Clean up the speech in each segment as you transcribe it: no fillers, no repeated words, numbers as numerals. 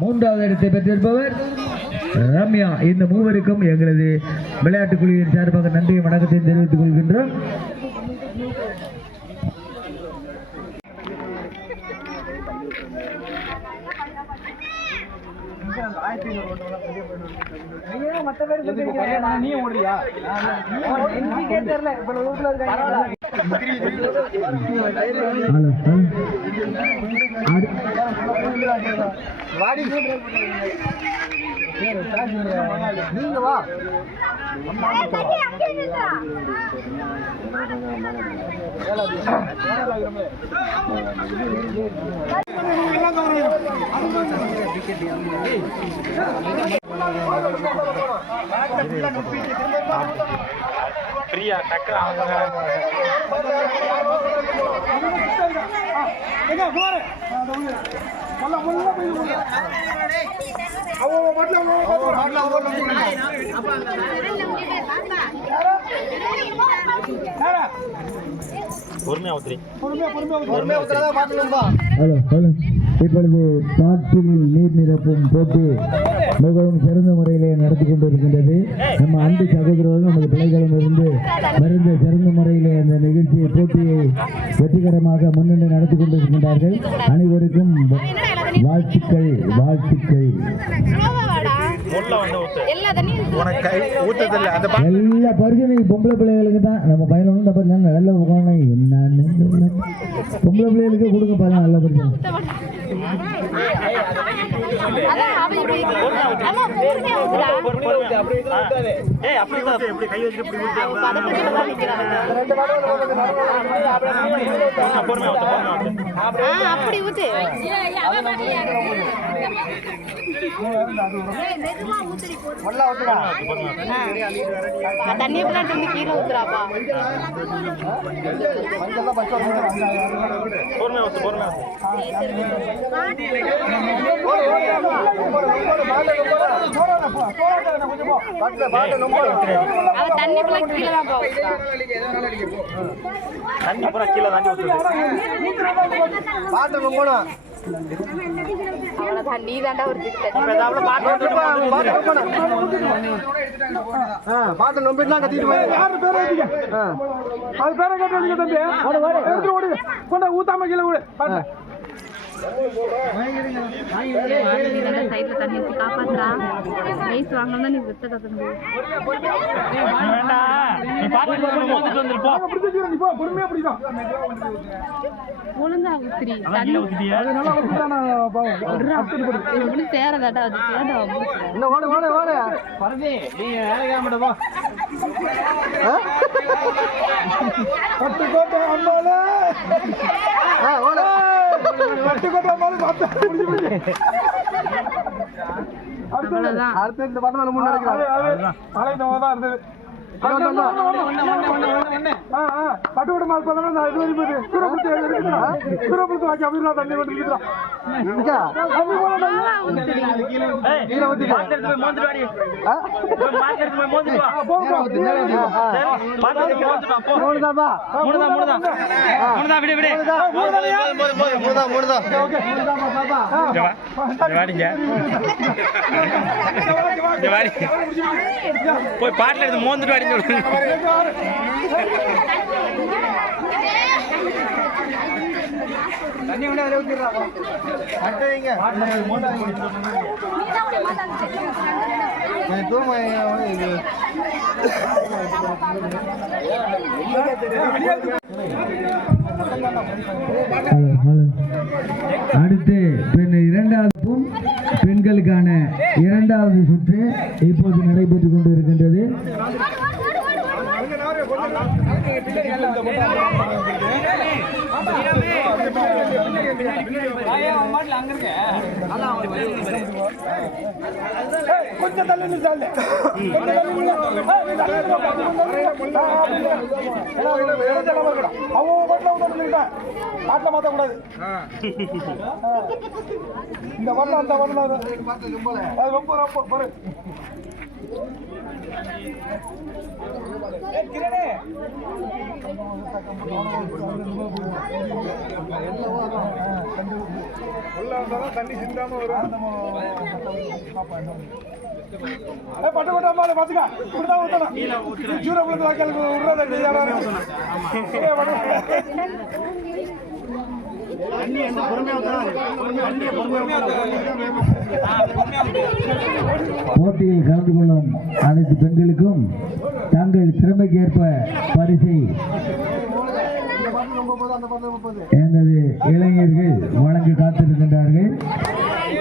மூன்றாவது இடத்தை பெற்றிருப்பவர் ரம்யா. இந்த மூவருக்கும் எங்களது விளையாட்டுக் குழுவின் சார்பாக நன்றி வணக்கத்தை தெரிவித்துக் கொள்கின்றோம். நீங்க வா பிரியா டக்கு இப்பொழுது பாட்டில் நீர் நிரப்பும் போட்டி மிகவும் சிறந்த முறையிலே நடத்தி கொண்டிருக்கின்றது. நம்ம அன்பு சகோதரர்கள் நமது பிள்ளைகளும் இருந்து மருந்து சிறந்த முறையிலே அந்த நிகழ்ச்சியை போட்டியை வெற்றிகரமாக முன்னின்று நடத்தி கொண்டிருக்கின்றார்கள். அனைவருக்கும் வாழ்த்துக்கள் வாழ்த்துக்கள். எல்லா பரிசனையும் பொம்பளை பிள்ளைகளுக்கு தான். நம்ம பையன் ஒன்றும் தப்பு இல்லை, நல்ல உட்காந்து என்னன்னு பொம்பளை பிள்ளைகளுக்கு கொடுக்க பாருங்க நல்ல பரிசனை. தண்ணி கீழே ஊத்துறாப்பா. தண்ணி கீழே தான் நீ தாண்டா ஒரு பாட்டு நம்பிட்டுலாம் கத்திட்டு அது பேரை கேட்டு கொண்ட ஊத்தாம கீழே விடு. சைட்ல தண்ணி ஊற்றி காப்பாத்துறா. ரைஸ் வாங்கணும்னா நீ வித்த கத்துந்து ஒழுங்கா ஊத்திரி தண்ணி சேரதாட்டா அது அடுத்த இந்த படம் முன்னாடி பட்டுவிட வாக்கி அப்படின்னா தண்ணி போய் பாட்டில் எடுத்து மோந்துட்டு வாடி தண்ணி அடுத்து இரண்டாவது பெண்களுக்கான இரண்டாவது சுற்று இப்போது நடைபெற்றுக் கொண்டிருக்கின்றது. கொஞ்சம் தள்ளி பாட்டில் மாற்றக்கூடாது. இந்த வரல அந்த வரல ரொம்ப ரொம்ப உள்ள வந்தாலும் தண்ணி சிந்தாம வரும். பட்டு கொட்டாம அதை பாத்துக்கா. இப்படிதான் ஊத்தணும். ஜூரை விழுந்து வாய்க்காலுக்கு விடுறத போட்டியில் கலந்து கொள்ளும் அனைத்து பெண்களுக்கும் தங்கள் திறமைக்கு ஏற்ப பரிசை எனது இளைஞர்கள் வழங்க காத்திருக்கின்றார்கள்.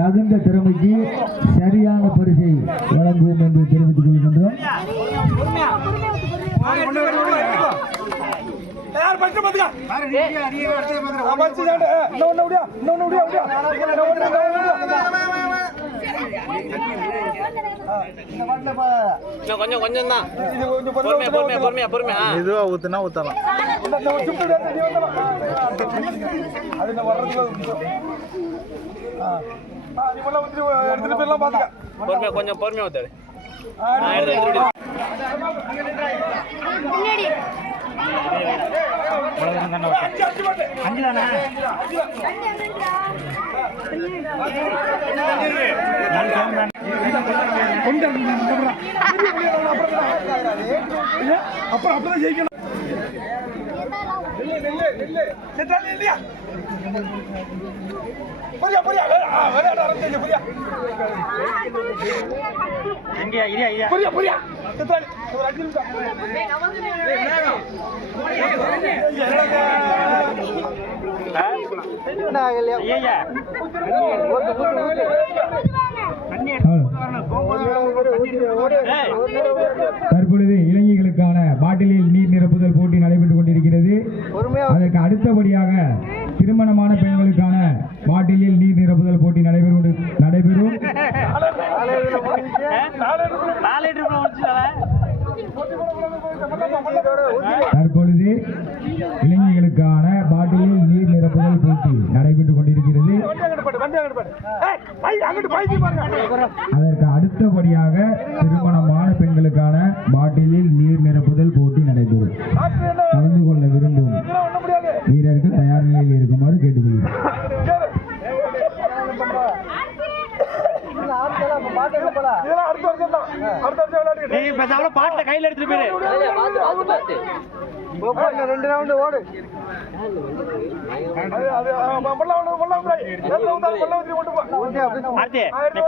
தகுந்த திறமைக்கு சரியான பரிசை வழங்குவோம் என்று தெரிவித்துக் கொள்கின்றோம். கொஞ்சம் கொஞ்சம் தான் பொறுமையா இதுவா ஊத்துனா ஊத்தலாம். கொஞ்சம் பொறுமையா ஊத்தாது. அப்புறம் அப்படிதான் ஜெயிக்கணும். தற்பொழுது இளைஞர்களுக்கான பாட்டிலில் நீர் நிரப்புதல் போட்டி நடைபெற்றுக் கொண்டிருக்கிறது. அதற்கு அடுத்தபடியாக திருமணமான பெண்களுக்கான பாட்டிலில் நீர் நிரப்புதல் போட்டி நடைபெறும். தற்பொழுது இளைஞர்களுக்கான பாட்டிலில் நீர் நிரப்புதல் போட்டி நடைபெற்றுக் கொண்டிருக்கிறது. அதற்கு அடுத்தபடியாக திருமணமான பெண்களுக்கான பாட்டிலில் நீர் நிரப்புதல் போட்டி நடைபெறும். கலந்து கொள்ள விரும்பும் வீரர்கள் தயார் நிலையில் இருக்குமாறு கேட்டுக்கொள்கிறேன். பாட்டில கையில எடுத்துட்டு போயிரு. 2 ரவுண்ட் ஓடு.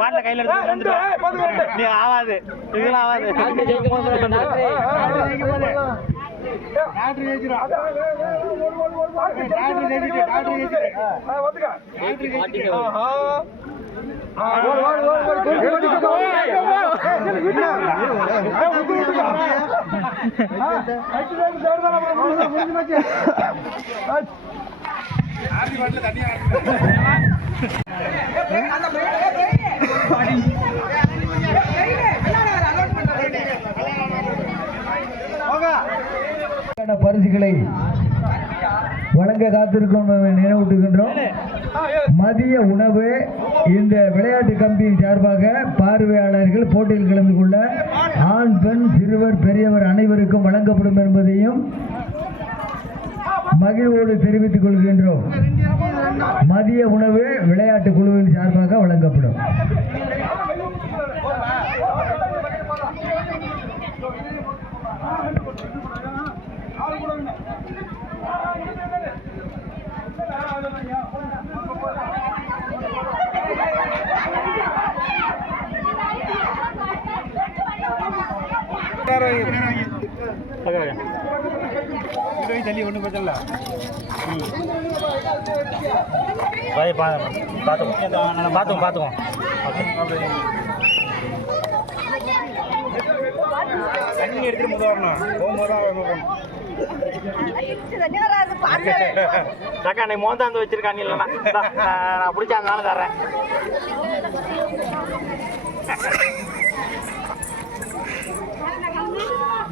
பாட்டில கையில எடுத்து நீ ஆவாது இதெல்லாம் ஆவாது. பரிசுகளை வழங்க காத்திருக்கும் நினைவூட்டுகின்றோம். மதிய உணவு இந்த விளையாட்டு கமிட்டியின் சார்பாக பார்வையாளர்கள் போட்டியில் கலந்து கொள்ள ஆண் பெண் சிறுவர் பெரியவர் அனைவருக்கும் வழங்கப்படும் என்பதையும் மகிழ்வோடு தெரிவித்துக் கொள்கின்றோம். மதிய உணவு விளையாட்டு குழுவின் சார்பாக வழங்கப்படும். தள்ளி ஒண்ணு பத்தல பாத்துக்கோம். தண்ணி எடுத்து முதல் வரணும். போகும்போது நீ மோந்தாந்து வச்சிருக்காங்க இல்லைன்னா நான் பிடிச்சா அதனால தர்றேன்.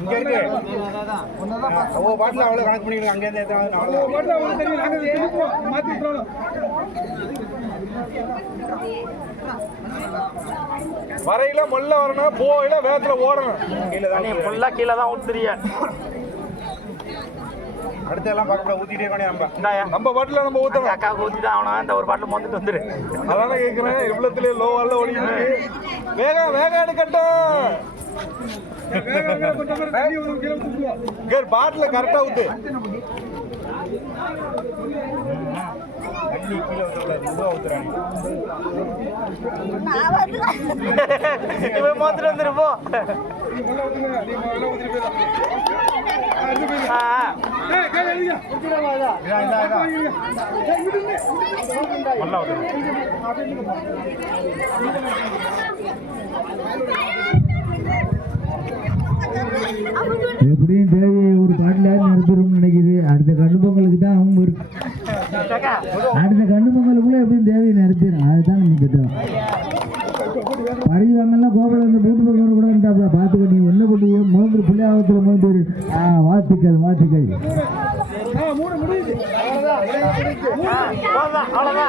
இங்க இருக்கு ஒவ்வொரு பாட்டில் அவ்வளோ கணக்கு பண்ணிக்கணும். அங்கேருந்து மாற்றி வரையில மொல்ல வரணும், போயில வேத்துல ஓடணும். தண்ணி ஃபுல்லா கீழே தான் ஊத்துறிய. அடுத்த எல்லாம் பார்க்க ஊத்திட்டே நம்ம இந்தாயா நம்ம பாட்டில நம்ம ஊத்தணும். அக்காவுக்கு ஊத்தி தான் ஆகணும். இந்த ஒரு பாட்டில் மொந்துட்டு வந்துரு. அதானே கேட்கிறேன். இவ்வளவுலயே லோவால ஓடிட்டு இருக்கு. வேகம் வேகம் எடுக்கட்டும். பாட்டில கரெக்டா ஊத்து. இவன் மொந்துட்டு வந்துரு போ. எப்படியும் தேவையை ஒரு பாட்டில நிறுத்திடும் நினைக்குது. அடுத்த கண்ணு பொங்கலுக்கு தான் அவங்க இருக்கு. அடுத்த கண்ணு பொங்கலுக்குள்ள எப்படியும் தேவையை நிறுத்திடும். அதுதான் நம்ம திட்டம். பறிவு வாங்கலாம் கோபுரம் வந்து பூட்டு பொங்கல் கூட இருந்தாப்ல பார்த்துக்க. நீ என்ன பண்ணுவீங்க? மூன்று பிள்ளையாவத்தில் மூன்று வாழ்த்துக்கள் வாழ்த்துக்கள். அவ்வளோதான்.